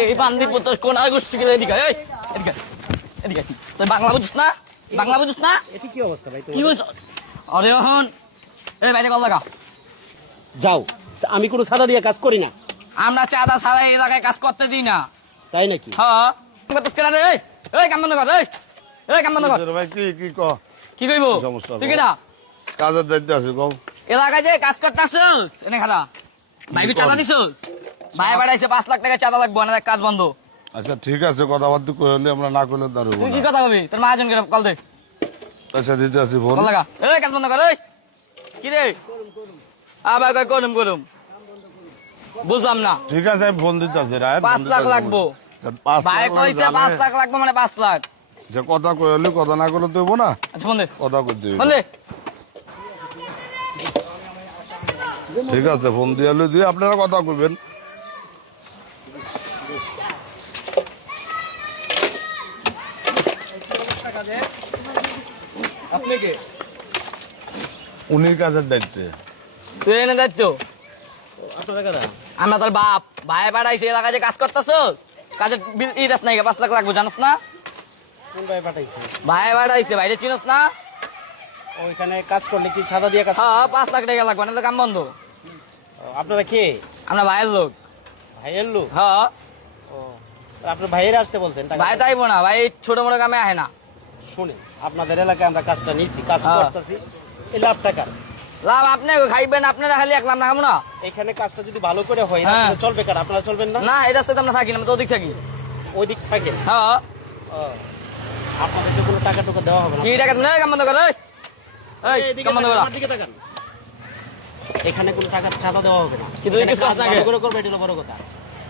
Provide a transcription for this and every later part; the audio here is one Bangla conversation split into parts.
এই বান্দিপুর তোর কোন গোষ্ঠী গেলে এদিকে এদিকে এদিকে তুই বাংলা বুঝিস না? বাংলা বুঝিস না? এটা কি অবস্থা ভাই? কি বুঝ? আরে এখন এই বাইরে কল লাগা। যাও, আমি কোনো সাদা দিয়ে কাজ করি না। আমরা চাঁদা ছাড়া এই এলাকায় কাজ করতে দিই না। তাই নাকি? হ্যাঁ এই কাম বন্ধ কর। এই কাম বন্ধ কর। ভাই কি কি কইবো তুই কি না কাজের দায়িত্ব আছে কম এলাকায় যে কাজ করতে আসছিস এনে খারা ভাই চাঁদা দিছিস? ভাই বাড়াইছে 5 লাখ টাকা চাঁদা লাগবে না, কাজ বন্ধ। আচ্ছা ঠিক আছে, কথাবার্তা কইলে আমরা না কইলে দাঁড়াবো তুই কি কথা কবি? তোর মহাজনকে কল দে। আচ্ছা দিতে আসি ফোন। কল লাগা। এই কাজ বন্ধ কর। এই কি রে আবার কই করুম বুঝলাম না। ঠিক আছে আমি ফোন দিতে আসি। 5 লাখ লাগবো ভাই কইছে 5 লাখ লাগবে মানে 5 লাখ। যে কথা কইলে কথা না করলে দেবো না। আচ্ছা ফোন দে। কথা কই দিবি। ফোন দে। ঠিক আছে ফোন দিয়ে আপনারা কথা কইবেন। আপনি কে? উনির কাজের দায়িত্বে। তুই এনে দায়িত্ব? আপনারা কারা? আমরা তোর বাপ। ভাই বাড়াইছে এলাকায় যে কাজ করতেছস কাজের ইরাস নাই 5 লাখ লাগবে জানোস না? কোন ভাই পাঠাইছে? ভাই বাড়াইছে বাইরে চিনোস না? ওইখানে কাজ করলে কি সাদা দিয়ে কাজ? হ্যাঁ 5 লাখ টাকা লাগবে না তো কাম বন্ধ। আপনারা কে? আমরা ভাইয়ের লোক। ভাইয়ের লোক? হ্যাঁ ও, আপনার ভাইয়ের আসতে বলতেন টাকা? ভাই তাইবো না, ভাই ছোট মোটো কামে আহে না। শুনেন, আপনাদের এলাকায় আমরা কাজটা নিয়েছি, কাজ করতেছি, এই লাভ টাকার লাভ আপনি খাইবেন, আপনারা খালি এক লাভ না খাবো না। এখানে কাজটা যদি ভালো করে হয় হ্যাঁ। তাহলে চলবে, কার আপনারা চলবেন না? না এই রাস্তায় তো আমরা থাকি না, আমরা তো ওদিক থাকি। ওই দিক থাকেন? হ্যাঁ ও, আপনাদেরকে কোনো টাকা টুকা দেওয়া হবে না? কি টাকা তুমি কাম বন্ধ করো। এই এদিকে কাম বন্ধ তাকান, করো। আমার দিকে তাকান। এখানে কোনো টাকা চাঁদা দেওয়া হবে না। কিন্তু ওই এখানে কাজ কাজ না ভালো আগে। করে করবে, এটা হলো বড় কথা।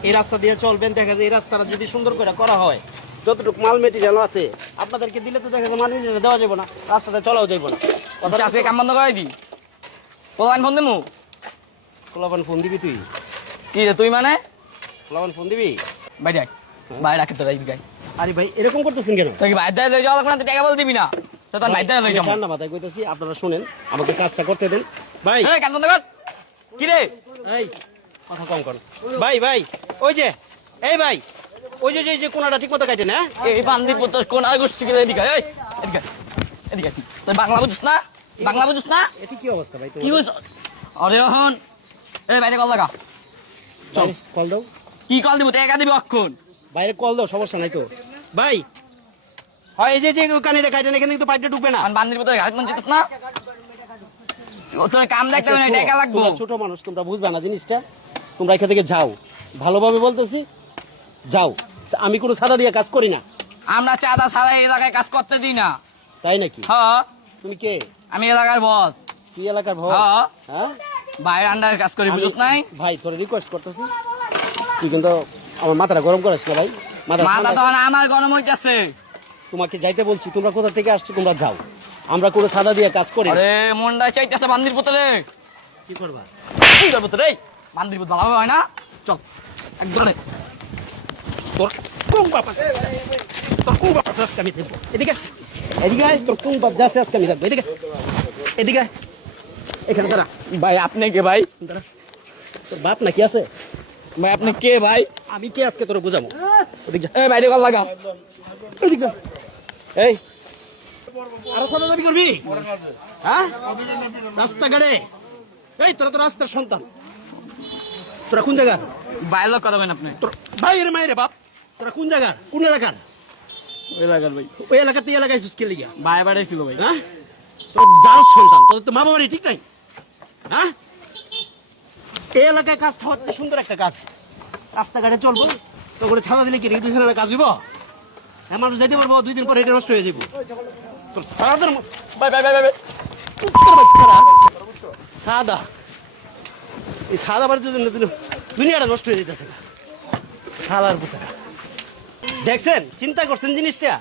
এই রাস্তা দিয়ে চলবেন, দেখা যায় এই রাস্তাটা যদি সুন্দর করে করা হয়, যতটুকু মাল মেটেরিয়াল আছে আপনাদেরকে দিলে তো দেখা যায় মাল মেটেরিয়াল দেওয়া যাবে না, রাস্তাতে চলাও যাবে না। আচ্ছা, আজকে কাম বন্ধ করাই দি। পোলান ফোন দিমু। পোলাপান ফোন দিবি তুই? কি রে তুই মানে? পোলাপান ফোন দিবি? ভাই যাই ভাই রাখি তোরা এই গাই। আরে ভাই এরকম করতেছেন কেন? তুই কি ভাই দায় লই যাওয়া লাগবে না, তুই টাকা বল দিবি না তো তোর ভাই দায় লই যাবো। ঠান্ডা মাথায় কইতাছি, আপনারা শুনেন, আমাকে কাজটা করতে দেন ভাই। এই কাম বন্ধ কর। কি রে এই কথা কম কর ভাই। ভাই ওই যে, এই ভাই ওই যে যে কোনাটা ঠিক মতো কাটে না? এই বান্দিপুর তোর কোন গোষ্ঠী গেলে এদিকে এদিকে এদিকে তুই বাংলা বুঝিস না? বাংলা বুঝিস না? এটা কি অবস্থা ভাই? কি বুঝ? আরে এখন এই বাইরে কল লাগা। চল কল দাও। কি কল দিব? টাকা দিবি অক্ষণ। বাইরে কল দাও, সমস্যা নাই তো ভাই। হয় এই যে যে কানেটা কাটে না, এখানে কিন্তু পাইপটা ঢুকবে না। আর বান্দির ভিতরে ঘাট মন চিতিস না? তোর কাম দেখতে হবে না, টাকা লাগবে। তোমরা ছোট মানুষ, তোমরা বুঝবে না জিনিসটা। তোমরা এখান থেকে যাও, ভালোভাবে বলতেছি, যাও। আমি কোনো সাদা দিয়ে কাজ করি না। আমরা চাঁদা ছাড়া এই এলাকায় কাজ করতে দিই না। তাই নাকি? হ্যাঁ তুমি কে? আমি এলাকার বস। তুই এলাকার ভয়? হ্যাঁ হ্যাঁ ভাইয়ের আন্ডারে কাজ করি, বুঝছ নাই? ভাই তোর রিকোয়েস্ট করতেছি, তুই কিন্তু আমার মাথাটা গরম করিস না ভাই। মাথা তো আমার গরম হইতেছে। তোমাকে যাইতে বলছি, তোমরা কোথা থেকে আসছো, তোমরা যাও। আমরা কোনো সাদা দিয়ে কাজ করি না। আরে মনটা চাইতেছে বান্দির পুতলে। কি করবা? কি করবো তোর? এই বান্দির পুতল ভালো হয় না? চল একদম তোর কোন বাপ আছে? তোর কোন বাপ আছে আজকে আমি দেখবো। এদিকে এদিকে আয়, তোর কোন বাপ যাচ্ছে আজকে আমি দেখবো। এদিকে এদিকে আয়। এখানে দাঁড়া ভাই। আপনি কে ভাই? দাঁড়া। তোর বাপ নাকি আছে? ভাই আপনি কে ভাই? আমি কে আজকে তোর বুঝাবো। ওদিক যা, এই বাইরে কল লাগা। ওদিক যা। এই আরো কত দাবি করবি? হ্যাঁ রাস্তাঘাটে? এই তোরা তো রাস্তার সন্তান, তোরা কোন জায়গার? বাইরে লোক করবেন আপনি? তোর ভাইয়ের মায়ের বাপ, তোরা কোন জায়গার, কোন এলাকার? ওই এলাকার ভাই। ওই এলাকার তুই এলাকায় সুস্কে লিগা? ভাই বাড়াইছিল ভাই। হ্যাঁ তোর যার সন্তান, তোদের তো মা বাবারই ঠিক নাই। হ্যাঁ এই এলাকায় কাজটা হচ্ছে সুন্দর একটা কাজ, রাস্তাঘাটে চলবো তো করে ছাদা দিলে কি দুই দিনের কাজ হইব? হ্যাঁ মানুষ যাইতে পারবো, 2 দিন পরে এটা নষ্ট হয়ে যাবো। তোর সাদার ভাই ভাই ভাই ভাই বাচ্চারা সাদা, এই সাদা বাড়ির জন্য দুনিয়াটা নষ্ট হয়ে যেতেছে। শালার পুতারা দেখছেন, চিন্তা করছেন জিনিসটা?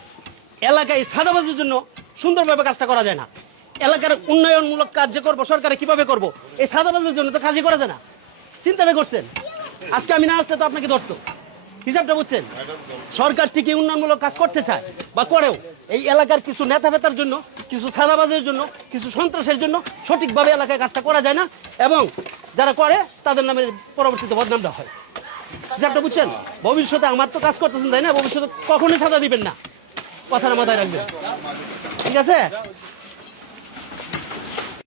এলাকায় সাদাবাজির জন্য সুন্দরভাবে কাজটা করা যায় না। এলাকার উন্নয়নমূলক কাজ যে করবো সরকারে কিভাবে করবো, এই সাদাবাজির জন্য তো কাজই করা যায় না। চিন্তাটা করছেন? আজকে আমি না আসলে তো আপনাকে ধরতো। হিসাবটা বুঝছেন? সরকার ঠিকই উন্নয়নমূলক কাজ করতে চায় বা করেও, এই এলাকার কিছু নেতা ফেতার জন্য, কিছু সাদাবাজের জন্য, কিছু সন্ত্রাসের জন্য সঠিকভাবে এলাকায় কাজটা করা যায় না, এবং যারা করে তাদের নামে পরবর্তীতে বদনামটা হয়। হিসাবটা বুঝছেন? ভবিষ্যতে আমার তো কাজ করতেছেন তাই না, ভবিষ্যতে কখনোই চাঁদা দিবেন না, কথাটা মাথায় রাখবেন, ঠিক আছে?